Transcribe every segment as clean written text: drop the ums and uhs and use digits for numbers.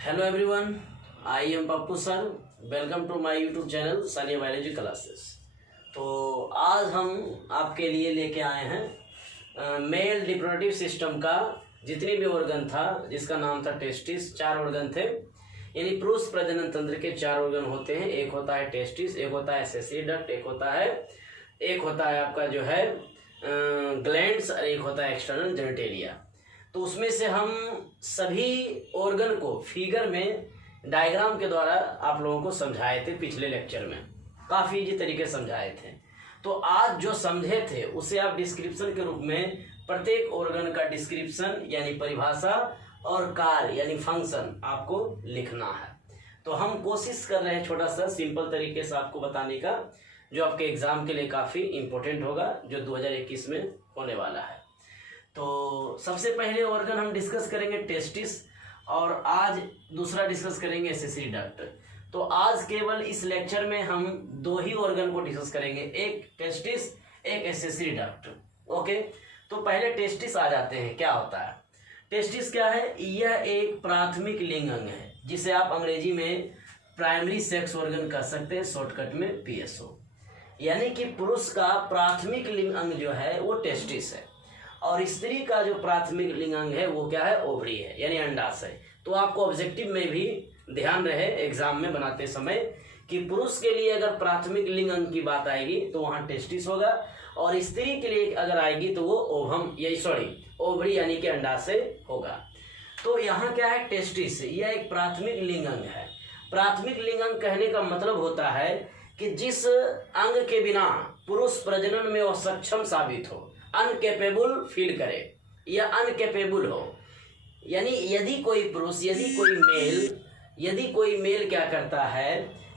Hello everyone, I am Pappu sir. Welcome to my YouTube channel Sania biology classes. तो आज हम आपके लिए लेके आए हैं मेल रिप्रोडक्टिव सिस्टम का जितनी भी ऑर्गन था, जिसका नाम था टेस्टिस। 4 ऑर्गन थे, यानी पुरुष प्रजनन तंत्र के 4 ऑर्गन होते हैं। एक होता है टेस्टिस, एक होता है सेसेरी डक्ट, एक होता है आपका जो है ग्लैंड्स, और एक होता है एक्सटर्नल जेनिटेलिया। तो उसमें से हम सभी ऑर्गन को फिगर में डायग्राम के द्वारा आप लोगों को समझाए थे। पिछले लेक्चर में काफ़ी इजी तरीके से समझाए थे। तो आज जो समझे थे उसे आप डिस्क्रिप्शन के रूप में प्रत्येक ऑर्गन का डिस्क्रिप्शन यानी परिभाषा और कार्य यानी फंक्शन आपको लिखना है। तो हम कोशिश कर रहे हैं छोटा सा सिंपल तरीके से आपको बताने का, जो आपके एग्ज़ाम के लिए काफ़ी इम्पोर्टेंट होगा, जो 2021 में होने वाला है। तो सबसे पहले ऑर्गन हम डिस्कस करेंगे टेस्टिस, और आज दूसरा डिस्कस करेंगे सेसेरी डक्ट। तो आज केवल इस लेक्चर में हम 2 ही ऑर्गन को डिस्कस करेंगे, एक टेस्टिस, एक सेसेरी डक्ट। ओके, तो पहले टेस्टिस आ जाते हैं। क्या होता है टेस्टिस? क्या है? यह एक प्राथमिक लिंग अंग है, जिसे आप अंग्रेजी में प्राइमरी सेक्स ऑर्गन कह सकते हैं, शॉर्टकट में PSO। यानी कि पुरुष का प्राथमिक लिंग अंग जो है वो टेस्टिस है, और स्त्री का जो प्राथमिक लिंग अंग है वो क्या है? ओवरी है, यानी अंडाशय। तो आपको ऑब्जेक्टिव में भी ध्यान रहे एग्जाम में बनाते समय कि पुरुष के लिए अगर प्राथमिक लिंग अंग की बात आएगी तो वहाँ टेस्टिस होगा, और स्त्री के लिए अगर आएगी तो वो ओवरी यानी कि अंडाशय होगा। तो यहाँ क्या है? टेस्टिस, यह एक प्राथमिक लिंग अंग है। प्राथमिक लिंग अंग कहने का मतलब होता है कि जिस अंग के बिना पुरुष प्रजनन में वो सक्षम साबित हो, अनकेपेबल फील करे या अनकेपेबल हो। यानी यदि कोई मेल क्या करता है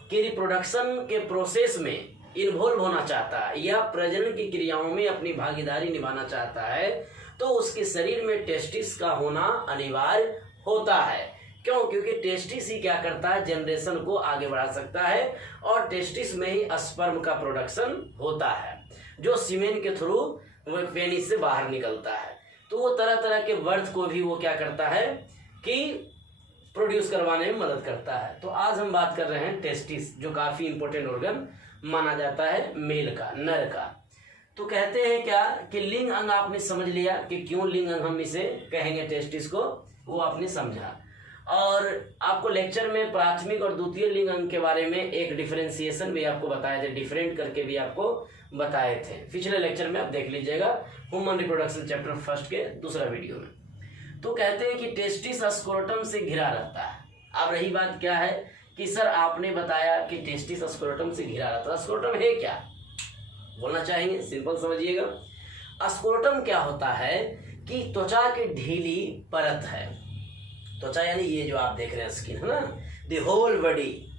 कि रिप्रोडक्शन के प्रोसेस में इन्वॉल्व होना चाहता है या प्रजनन की क्रियाओं में अपनी भागीदारी निभाना चाहता है, तो उसके शरीर में टेस्टिस का होना अनिवार्य होता है। क्यों? क्योंकि टेस्टिस ही क्या करता है? जनरेशन को आगे बढ़ा सकता है, और टेस्टिस में ही स्पर्म का प्रोडक्शन होता है, जो सीमेन के थ्रू वो पेनिस से बाहर निकलता है। तो वो तरह तरह के बर्थ को भी वो क्या करता है कि प्रोड्यूस करवाने में मदद करता है। तो आज हम बात कर रहे हैं टेस्टिस, जो काफ़ी इंपॉर्टेंट ऑर्गन माना जाता है मेल का, नर का। तो कहते हैं क्या कि लिंग अंग आपने समझ लिया कि क्यों लिंग अंग हम इसे कहेंगे टेस्टिस को, वो आपने समझा। और आपको लेक्चर में प्राथमिक और द्वितीय लिंग अंग के बारे में एक डिफरेंशिएशन भी आपको बताए थे, डिफरेंट करके भी आपको बताए थे पिछले लेक्चर में। आप देख लीजिएगा ह्यूमन रिप्रोडक्शन चैप्टर 1 के दूसरा वीडियो में। तो कहते हैं कि टेस्टिस स्क्रोटम से घिरा रहता है। अब रही बात क्या है कि सर आपने बताया कि टेस्टिस स्क्रोटम से घिरा रहता है, स्क्रोटम है क्या? बोलना चाहेंगे, सिंपल समझिएगा। स्क्रोटम क्या होता है कि त्वचा की ढीली परत है। त्वचा यानी ये जो आप देख रहे हैं स्किन है ना, द होल बॉडी,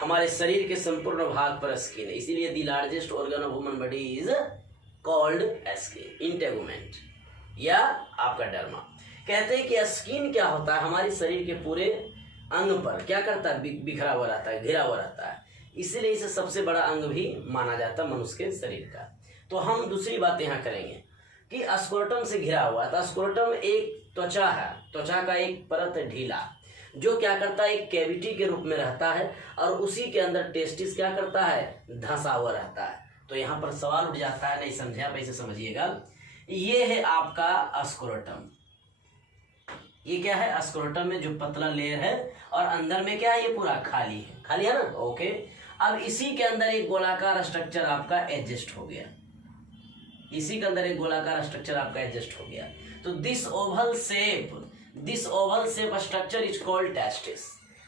हमारे शरीर के संपूर्ण भाग पर स्किन है। इसीलिए the largest organ of human body is called skin, integument या आपका डर्मा। कहते हैं कि स्किन क्या होता है? हमारे शरीर के पूरे अंग पर क्या करता है? बिखरा हुआ रहता है, घिरा हुआ रहता है। इसीलिए इसे सबसे बड़ा अंग भी माना जाता है मनुष्य के शरीर का। तो हम दूसरी बात यहाँ करेंगे कि स्क्रोटम से घिरा हुआ। तो स्क्रोटम एक त्वचा है, त्वचा का एक परत ढीला, जो क्या करता है? एक कैविटी के रूप में रहता है, और उसी के अंदर टेस्टिस क्या करता है? धंसा हुआ रहता है। तो यहाँ पर सवाल उठ जाता है, नहीं समझे आप ऐसे समझिएगा। ये है आपका स्क्रोटम। ये क्या है? स्क्रोटम में जो पतला लेयर है, और अंदर में क्या है? ये पूरा खाली है, खाली है ना। ओके, अब इसी के अंदर एक गोलाकार स्ट्रक्चर आपका एडजस्ट हो गया। इसी के अंदर एक गोलाकार स्ट्रक्चर आपका एडजस्ट हो गया। तो this Oval shape structure is called testis.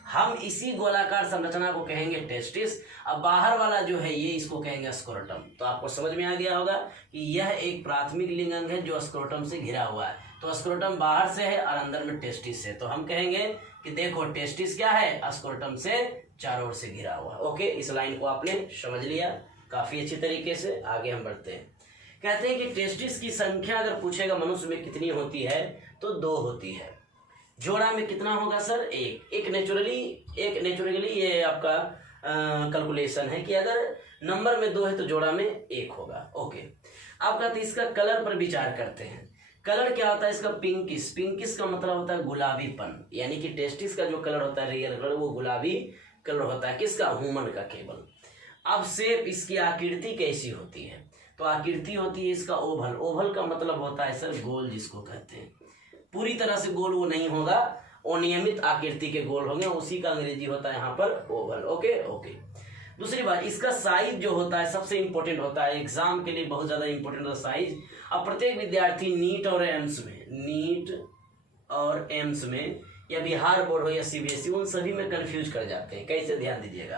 हम इसी गोलाकार संरचना को कहेंगे टेस्टिस। अब बाहर वाला जो है ये इसको कहेंगे स्क्रोटम। तो आपको समझ में आ गया होगा कि यह एक प्राथमिक लिंग अंग है जो स्क्रोटम से घिरा हुआ है। तो स्क्रोटम बाहर से है और अंदर में टेस्टिस है। तो हम कहेंगे कि देखो टेस्टिस क्या है? स्क्रोटम से चारों ओर से घिरा हुआ। ओके, इस लाइन को आपने समझ लिया काफी अच्छी तरीके से। आगे हम बढ़ते हैं। कहते हैं कि टेस्टिस की संख्या अगर पूछेगा मनुष्य में कितनी होती है, तो 2 होती है। जोड़ा में कितना होगा सर? एक नेचुरली ये आपका कैलकुलेशन है कि अगर नंबर में 2 है तो जोड़ा में 1 होगा। ओके, आपका तो इसका कलर पर विचार करते हैं कलर क्या होता है इसका? पिंकिश। पिंकिश का मतलब होता है गुलाबीपन, यानी कि टेस्टिस का जो कलर होता है रियल कलर वो गुलाबी कलर होता है। किसका? ह्यूमन का केवल। अब शेप, इसकी आकृति कैसी होती है? तो आकृति होती है इसका ओवल। ओवल का मतलब होता है सर गोल, जिसको कहते हैं। पूरी तरह से गोल वो नहीं होगा, अनियमित आकृति के गोल होंगे, उसी का अंग्रेजी होता है यहाँ पर ओवल। Okay okay. दूसरी बात, इसका साइज जो होता है सबसे इंपॉर्टेंट होता है, एग्जाम के लिए बहुत ज्यादा इंपॉर्टेंट होता है साइज। अब प्रत्येक विद्यार्थी नीट और एम्स में या बिहार बोर्ड हो या सीबीएसई, उन सभी में कंफ्यूज कर जाते हैं। कैसे? ध्यान दीजिएगा,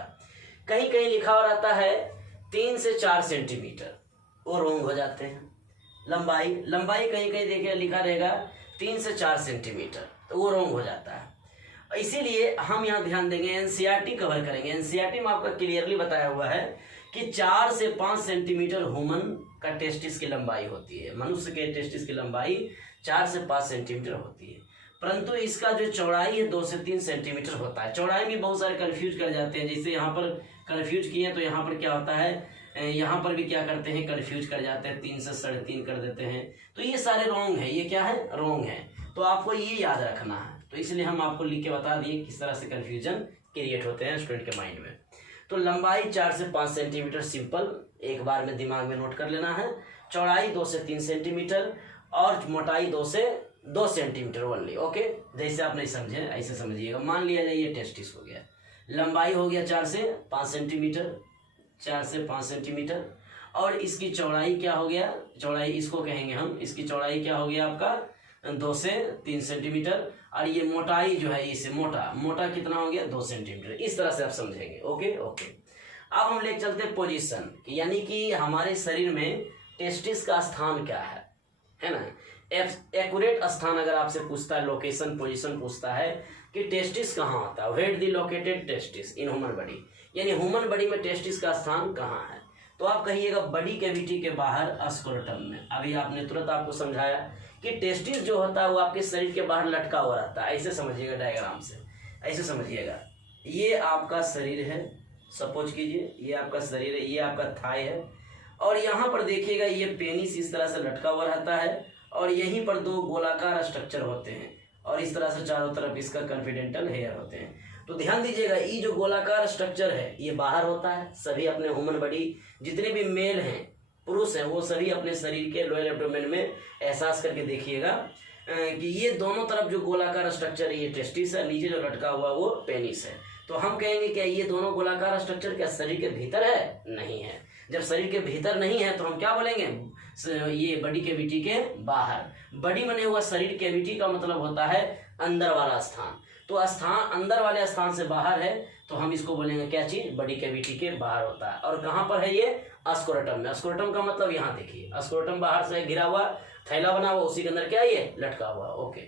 कहीं कहीं लिखा हुआ रहता है 3 से 4 सेंटीमीटर, वो रोंग हो जाते हैं। लंबाई कहीं कहीं देखिए लिखा रहेगा 3 से 4 सेंटीमीटर, तो वो रोंग हो जाता है। इसीलिए हम यहाँ ध्यान देंगे, एनसीईआरटी कवर करेंगे। एनसीईआरटी में आपका क्लियरली बताया हुआ है कि 4 से 5 सेंटीमीटर ह्यूमन का टेस्टिस की लंबाई होती है। मनुष्य के टेस्टिस की लंबाई 4 से 5 सेंटीमीटर होती है, परंतु इसका जो चौड़ाई है 2 से 3 सेंटीमीटर होता है। चौड़ाई में बहुत सारे कंफ्यूज कर जाते हैं, जैसे यहाँ पर कंफ्यूज किए तो यहाँ पर क्या होता है, यहाँ पर भी क्या करते हैं, कंफ्यूज कर जाते हैं, 3 से 3.5 कर देते हैं। तो ये सारे रॉन्ग है। ये क्या है? रॉन्ग है। तो आपको ये याद रखना है, तो इसलिए हम आपको लिख के बता दिए किस तरह से कंफ्यूजन क्रिएट होते हैं स्टूडेंट के माइंड में। तो लंबाई 4 से 5 सेंटीमीटर सिंपल, एक बार में दिमाग में नोट कर लेना है। चौड़ाई 2 से 3 सेंटीमीटर और मोटाई 2 से 2 सेंटीमीटर ओनली। ओके, जैसे आप नहीं समझे ऐसे समझिएगा। मान लिया जाए ये टेस्टिस हो गया, लंबाई हो गया 4 से 5 सेंटीमीटर, 4 से 5 सेंटीमीटर, और इसकी चौड़ाई क्या हो गया? चौड़ाई इसको कहेंगे हम, इसकी चौड़ाई क्या हो गया आपका? 2 से 3 सेंटीमीटर, और ये मोटाई जो है इसे मोटा कितना हो गया? 2 सेंटीमीटर। इस तरह से आप समझेंगे। Okay okay. अब हम ले चलते हैं पोजीशन, यानी कि हमारे शरीर में टेस्टिस का स्थान क्या है ना? एक्यूरेट स्थान अगर आपसे पूछता है, लोकेशन पोजीशन पूछता है कि टेस्टिस कहाँ होता है, where the located testis in human body, यानी ह्यूमन बॉडी में टेस्टिस का स्थान कहाँ है? तो आप कहिएगा बॉडी कैविटी के बाहर स्क्रोटम में। अभी आपने तुरंत आपको समझाया कि टेस्टिस जो होता है वो आपके शरीर के बाहर लटका हुआ रहता है। ऐसे समझिएगा, डायग्राम से ऐसे समझिएगा। ये आपका शरीर है, सपोज कीजिए ये आपका शरीर है, ये आपका थाई है, और यहाँ पर देखिएगा ये पेनिस इस तरह से लटका हुआ रहता है, और यहीं पर 2 गोलाकार स्ट्रक्चर होते हैं, और इस तरह से चारों तरफ इसका कॉन्फिडेंटल हेयर होते हैं। तो ध्यान दीजिएगा, ये जो गोलाकार स्ट्रक्चर है ये बाहर होता है। सभी अपने ह्यूमन बॉडी, जितने भी मेल हैं, पुरुष हैं, वो सभी अपने शरीर के लोअर एब्डोमेन में एहसास करके देखिएगा कि ये दोनों तरफ जो गोलाकार स्ट्रक्चर है ये टेस्टिस है, नीचे जो लटका हुआ वो पेनिस है। तो हम कहेंगे क्या ये दोनों गोलाकार स्ट्रक्चर क्या शरीर के भीतर है? नहीं है। जब शरीर के भीतर नहीं है तो हम क्या बोलेंगे? ये बॉडी कैविटी के बाहर। बॉडी बने हुआ शरीर कैविटी का मतलब होता है अंदर वाला स्थान। तो स्थान अंदर वाले स्थान से बाहर है तो हम इसको बोलेंगे क्या चीज? बॉडी कैविटी के बाहर होता है। और कहाँ पर है ये? स्क्रोटम में। स्क्रोटम का मतलब यहाँ देखिए, स्क्रोटम बाहर से घिरा हुआ थैला बना हुआ, उसी के अंदर क्या ये लटका हुआ। ओके,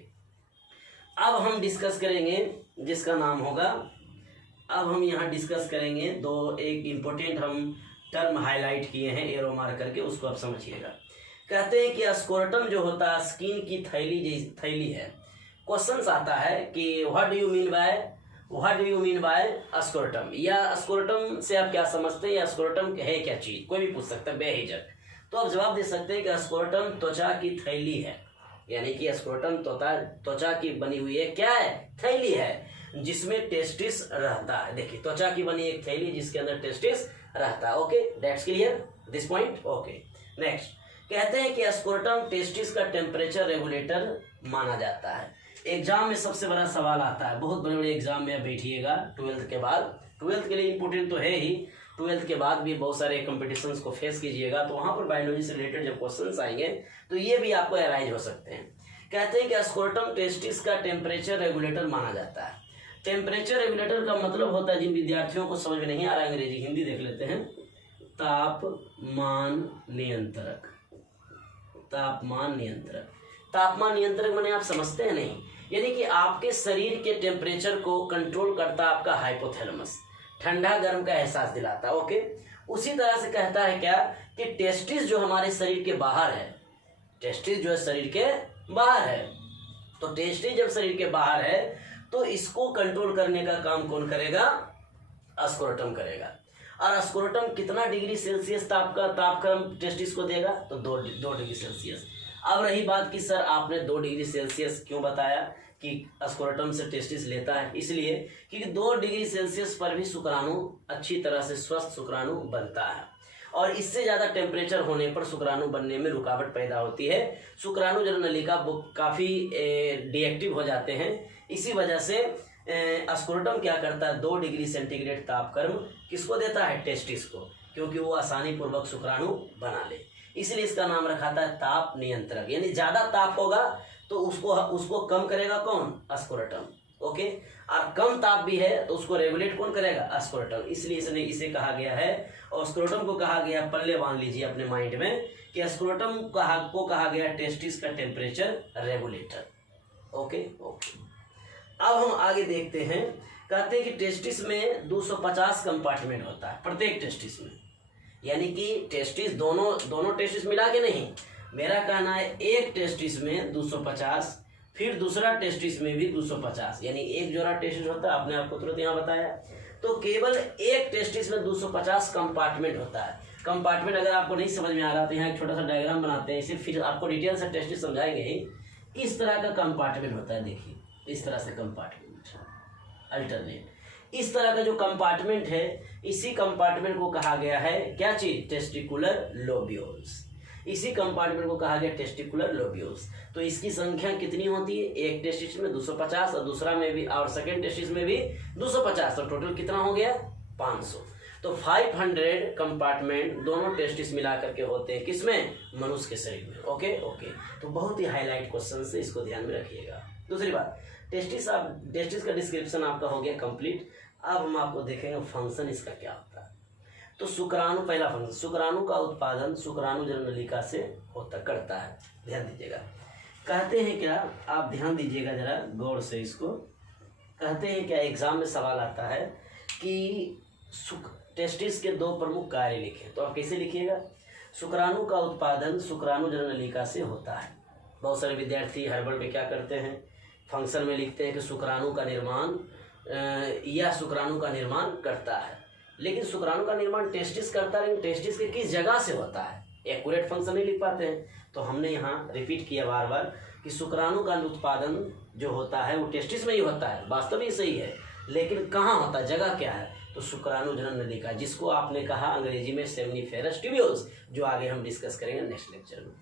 अब हम डिस्कस करेंगे जिसका नाम होगा, अब हम यहाँ डिस्कस करेंगे एक इम्पोर्टेंट हम टर्म हाईलाइट किए हैं एरो मार करके, उसको आप समझिएगा। कहते हैं कि स्क्रोटम जो होता है स्किन की थैली है। क्वेश्चंस आता है कि what do you mean by scrotum, या स्क्रोटम से आप क्या समझते हैं, या स्क्रोटम है क्या चीज, कोई भी पूछ सकता है बेहिचक। तो आप जवाब दे सकते हैं कि स्क्रोटम त्वचा की थैली है, यानी कि स्क्रोटम त्वचा की बनी हुई है, क्या है? थैली है, जिसमें टेस्टिस रहता है। देखिए त्वचा की बनी एक थैली जिसके अंदर टेस्टिस रहता है। Okay, that's clear this point. Okay, next कहते हैं कि स्क्रोटम टेस्टिस का टेम्परेचर रेगुलेटर माना जाता है। एग्जाम में सबसे बड़ा सवाल आता है, बहुत बड़े बड़े एग्जाम में बैठिएगा 12th के बाद। 12th के लिए इंपॉर्टेंट तो है ही, 12th के बाद भी बहुत सारे कॉम्पिटिशन्स को फेस कीजिएगा, तो वहाँ पर बायोलॉजी से रिलेटेड जब क्वेश्चंस आएंगे तो ये भी आपको अराइज हो सकते हैं। कहते हैं कि स्क्रोटम टेस्टिस का टेम्परेचर रेगुलेटर माना जाता है। टेम्परेचर रेगुलेटर का मतलब होता है, जिन विद्यार्थियों को समझ में नहीं आ रहा है अंग्रेजी हिंदी देख लेते हैं, तापमान नियंत्रक। तापमान नियंत्रक माने आप समझते हैं नहीं, यानी कि आपके शरीर के टेम्परेचर को कंट्रोल करता है आपका हाइपोथैलेमस, ठंडा गर्म का एहसास दिलाता है। ओके, उसी तरह से कहता है क्या कि टेस्टिस जो हमारे शरीर के बाहर है, टेस्टिस जो है शरीर के बाहर है, तो टेस्टिस जब शरीर के बाहर है तो इसको कंट्रोल करने का काम कौन करेगा? स्क्रोटम करेगा। और स्क्रोटम कितना डिग्री सेल्सियस तापक्रम टेस्टिस को देगा? तो 2 डिग्री सेल्सियस। अब रही बात कि सर आपने 2 डिग्री सेल्सियस क्यों बताया कि स्क्रोटम से टेस्टिस लेता है, इसलिए क्योंकि 2 डिग्री सेल्सियस पर भी शुक्राणु अच्छी तरह से स्वस्थ शुक्राणु बनता है, और इससे ज़्यादा टेम्परेचर होने पर शुक्राणु बनने में रुकावट पैदा होती है, शुक्राणु जनन नलिका काफ़ी डिएक्टिव हो जाते हैं। इसी वजह से स्क्रोटम क्या करता है, 2 डिग्री सेंटीग्रेड तापक्रम किसको देता है, टेस्टिस को, क्योंकि वो आसानी पूर्वक शुक्राणु बना ले, इसलिए इसका नाम रखा था ताप नियंत्रक। यानी ज़्यादा ताप होगा तो उसको कम करेगा कौन, स्क्रोटम। ओके, और कम ताप भी है तो उसको रेगुलेट कौन करेगा, स्क्रोटम। इसलिए इसे कहा गया है, और स्क्रोटम को कहा गया, पल्ले बांध लीजिए अपने माइंड में कि स्क्रोटम को कहा गया टेस्टिस का टेम्परेचर रेगुलेटर। ओके। अब हम आगे देखते हैं, कहते हैं कि टेस्टिस में 250 कंपार्टमेंट होता है प्रत्येक टेस्टिस में, यानी कि टेस्टिस दोनों टेस्टिस मिला के नहीं, मेरा कहना है एक टेस्टिस में 250, फिर दूसरा टेस्टिस में भी 250, यानी एक जोड़ा टेस्टिस होता है, आपने आपको तुरंत यहाँ बताया। तो केवल एक टेस्टिस में 250 कंपार्टमेंट होता है। कंपार्टमेंट अगर आपको नहीं समझ में आ रहा तो यहाँ एक छोटा सा डायग्राम बनाते हैं, इसे फिर आपको डिटेल से टेस्टिस समझाएंगे ही। किस तरह का कंपार्टमेंट होता है, देखिए इस तरह से कंपार्टमेंट अल्टरनेट, इस तरह का जो कंपार्टमेंट है, इसी कंपार्टमेंट को कहा गया है क्या चीज, टेस्टिकुलर लोब्यूल्स। इसी कंपार्टमेंट को कहा गया टेस्टिकुलर लोब्यूल्स। तो इसकी संख्या कितनी होती है, एक टेस्टिस में 250 और दूसरा में भी, और सेकेंड टेस्टिस में भी 250, तो टोटल कितना हो गया 500। तो 500 कंपार्टमेंट दोनों टेस्टिस मिला करके होते हैं किसमें, मनुष्य के शरीर में। ओके। तो बहुत ही हाईलाइट क्वेश्चन से इसको ध्यान में रखिएगा। दूसरी बात, टेस्टिस का डिस्क्रिप्शन आपका हो गया कंप्लीट। अब हम आपको देखेंगे फंक्शन इसका क्या होता है। तो शुक्राणु, पहला फंक्शन, शुक्राणु का उत्पादन शुक्राणु जनन नलिका से करता है। ध्यान दीजिएगा, कहते हैं क्या, आप ध्यान दीजिएगा जरा गौर से इसको। कहते हैं क्या, एग्जाम में सवाल आता है कि टेस्टिस के 2 प्रमुख कार्य लिखें, तो आप कैसे लिखिएगा, शुक्राणु का उत्पादन शुक्राणु जनन नलिका से होता है। बहुत सारे विद्यार्थी हड़बड़ में क्या करते हैं, फंक्शन में लिखते हैं कि शुक्राणु का निर्माण या शुक्राणु का निर्माण करता है, लेकिन शुक्राणु का निर्माण टेस्टिस करता है, लेकिन टेस्टिस के किस जगह से होता है, एक्यूरेट फंक्शन नहीं लिख पाते हैं। तो हमने यहाँ रिपीट किया बार बार कि शुक्राणु का उत्पादन जो होता है वो टेस्टिस में ही होता है, वास्तव ही सही है, लेकिन कहाँ होता है, जगह क्या है, तो शुक्राणु जनन नलिका, जिसको आपने कहा अंग्रेजी में सेमनीफेरस ट्यूब्यूल्स, जो आगे हम डिस्कस करेंगे नेक्स्ट लेक्चर में।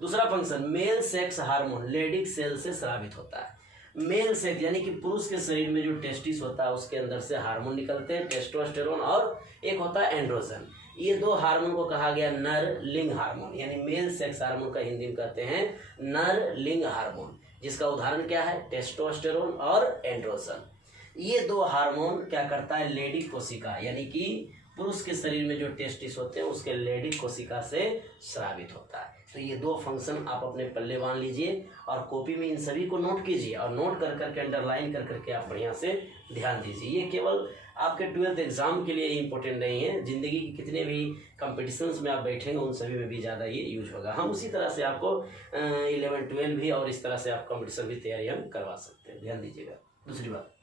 दूसरा function, male sex hormone Leydig cell से स्रावित होता है। मेल सेक्स यानी कि पुरुष के शरीर में जो टेस्टिस होता है उसके अंदर से हार्मोन निकलते हैं, टेस्टोस्टेरोन और एक होता है एंड्रोजन। ये 2 हार्मोन को कहा गया नर लिंग हार्मोन, यानी मेल सेक्स हार्मोन का हिंदी में कहते हैं नर लिंग हार्मोन, जिसका उदाहरण क्या है, टेस्टोस्टेरोन और एंड्रोजन। ये 2 हार्मोन क्या करता है, लेडी कोशिका, यानी कि पुरुष के शरीर में जो टेस्टिस होते हैं उसके लेडी कोशिका से स्रावित होता है। तो ये 2 फंक्शन आप अपने पल्ले बांध लीजिए और कॉपी में इन सभी को नोट कीजिए, और नोट कर करके अंडरलाइन कर करके आप बढ़िया से ध्यान दीजिए। ये केवल आपके 12th एग्जाम के लिए ही इंपॉर्टेंट नहीं है, जिंदगी के कितने भी कंपटीशंस में आप बैठेंगे उन सभी में भी ज़्यादा ये यूज होगा। हम उसी तरह से आपको 11, 12 भी और इस तरह से आप कंपटीशन भी तैयारी हम करवा सकते हैं, ध्यान दीजिएगा। दूसरी बात,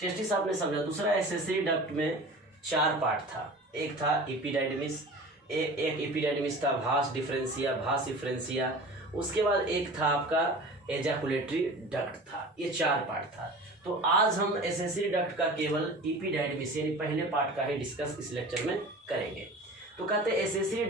टेस्टिस आपने समझा। दूसरा, एसेसरी डक्ट में 4 पार्ट था, एक था एपिडाइडमिस, एक एपिडाइडमिस था, भास डिफरेंशिया, उसके बाद एक था आपका एजाकुलेटरी डक्ट था। ये 4 पार्ट था। तो आज हम एसेसरी डक्ट का केवल एपिडाइडमिस यानी पहले पार्ट का ही डिस्कस इस लेक्चर में करेंगे। तो कहते हैं एसेसरी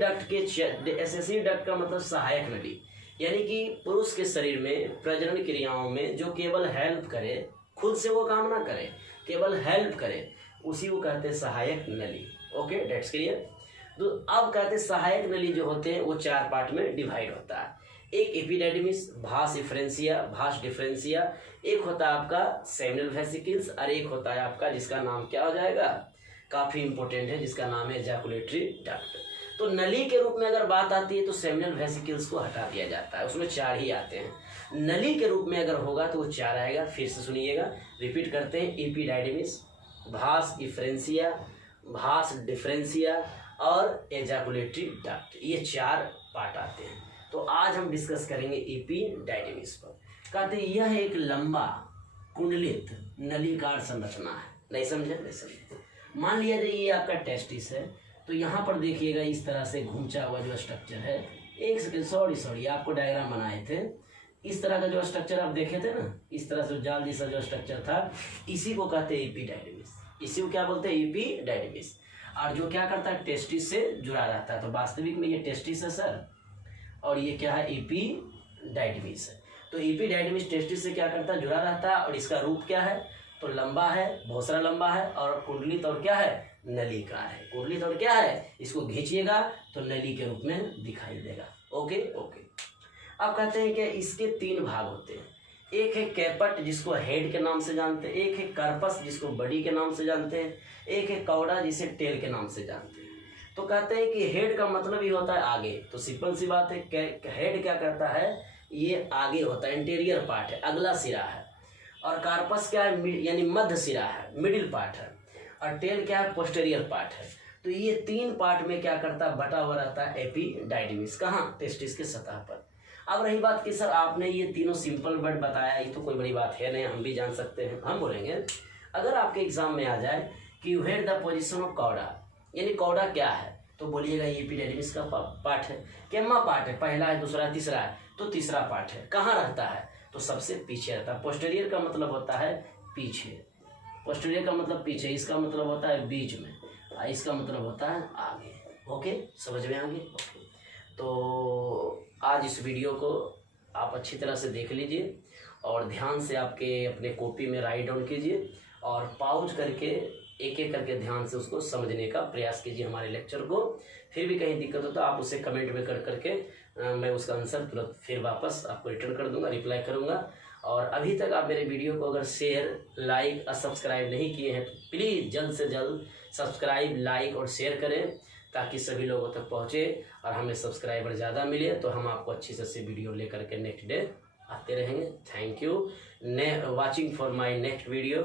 डक्ट का मतलब सहायक नली, यानी कि पुरुष के शरीर में प्रजनन क्रियाओं में जो केवल हेल्प करे, खुद से वो काम ना करे, केवल हेल्प करे, उसी को कहते हैं सहायक नली। Okay, that's clear. तो अब कहते हैं सहायक नली जो होते हैं वो 4 पार्ट में डिवाइड होता है। एक एपिडाइडमिस, भास डिफरेंशिया, एक होता है आपका सेमिनल वेसिकल्स, और एक होता है आपका जिसका नाम क्या हो जाएगा, काफ़ी इंपॉर्टेंट है, जिसका नाम है एजाकुलेटरी डक्ट। तो नली के रूप में अगर बात आती है तो सेमिनल वेसिकल्स को हटा दिया जाता है, उसमें 4 ही आते हैं। नली के रूप में अगर होगा तो वो 4 आएगा। फिर से सुनिएगा, रिपीट करते हैं, एपिडाइडमिस, भास डिफरेंशिया और एजाकुलेटरी डक्ट, ये 4 पार्ट आते हैं। तो आज हम डिस्कस करेंगे एपिडाइडमिस पर। कहते हैं यह एक लंबा कुंडलित नलिकार संरचना है। नहीं समझे? मान लिया जाए ये आपका टेस्टिस है, तो यहाँ पर देखिएगा इस तरह से घुंचा हुआ जो स्ट्रक्चर है एक सेकेंड, सॉरी आपको डायग्राम बनाए थे। इस तरह का जो स्ट्रक्चर आप देखे थे ना, इस तरह से जाल जैसा जो स्ट्रक्चर था, इसी को कहते हैं एपिडाइडिमिस। इसी को क्या बोलते हैं? एपिडाइडिमिस। और जो क्या करता है, टेस्टिस से जुड़ा रहता है। तो वास्तविक में ये टेस्टिस है सर, और ये क्या है? एपिडाइडिमिस है। तो एपिडाइडिमिस टेस्टिस से क्या करता है? जुड़ा रहता है। और इसका रूप क्या है? तो लंबा है, बहुत सारा लंबा है, और कुंडलित और क्या है? नलिका है। कुंडलित और क्या है? इसको खींचिएगा तो नली के रूप में दिखाई देगा। ओके। अब कहते हैं कि इसके 3 भाग होते हैं। एक है कैपट, जिसको हेड के नाम से जानते हैं, एक है कार्पस, जिसको बॉडी के नाम से जानते हैं, एक है कौड़ा, जिसे टेल के नाम से जानते हैं। तो कहते हैं कि हेड का मतलब ही होता है आगे। तो सिंपल सी बात है, हेड क्या करता है? ये आगे होता है, इंटीरियर पार्ट है, अगला सिरा है। और कार्पस क्या है? यानी मध्य सिरा है, मिडिल पार्ट है। और टेल क्या है? पोस्टेरियर पार्ट है। तो ये 3 पार्ट में क्या करता है? बटा हुआ रहता है एपिडाइडिमिस। कहाँ? टेस्टिस के सतह पर। अब रही बात कि सर आपने ये तीनों सिंपल वर्ड बताया, ये तो कोई बड़ी बात है नहीं, हम भी जान सकते हैं। हम बोलेंगे अगर आपके एग्जाम में आ जाए कि you had the position of कौड़ा, यानी कौड़ा क्या है, तो बोलिएगा ये एपिडाइडिमिस का पार्ट है। केम्मा पार्ट है, पहला है, दूसरा है, तीसरा है, तो तीसरा पार्ट है। कहाँ रहता है? तो सबसे पीछे रहता है। पोस्टेरियर का मतलब होता है पीछे, पोस्टेरियर का मतलब पीछे, इसका मतलब होता है बीच में, इसका मतलब होता है आगे। ओके, समझ में आगे? ओके। तो आज इस वीडियो को आप अच्छी तरह से देख लीजिए और ध्यान से आपके अपने कॉपी में राइट डाउन कीजिए और पॉज करके एक एक करके ध्यान से उसको समझने का प्रयास कीजिए हमारे लेक्चर को। फिर भी कहीं दिक्कत हो तो आप उसे कमेंट में कर करके मैं उसका आंसर तुरंत फिर वापस आपको रिटर्न कर दूंगा, रिप्लाई करूंगा। और अभी तक आप मेरे वीडियो को अगर शेयर, लाइक और सब्सक्राइब नहीं किए हैं तो प्लीज़ जल्द से जल्द सब्सक्राइब, लाइक और शेयर करें, ताकि सभी लोगों तक पहुँचे और हमें सब्सक्राइबर ज़्यादा मिले, तो हम आपको अच्छी से वीडियो लेकर के नेक्स्ट डे आते रहेंगे। Thank you watching for my next video.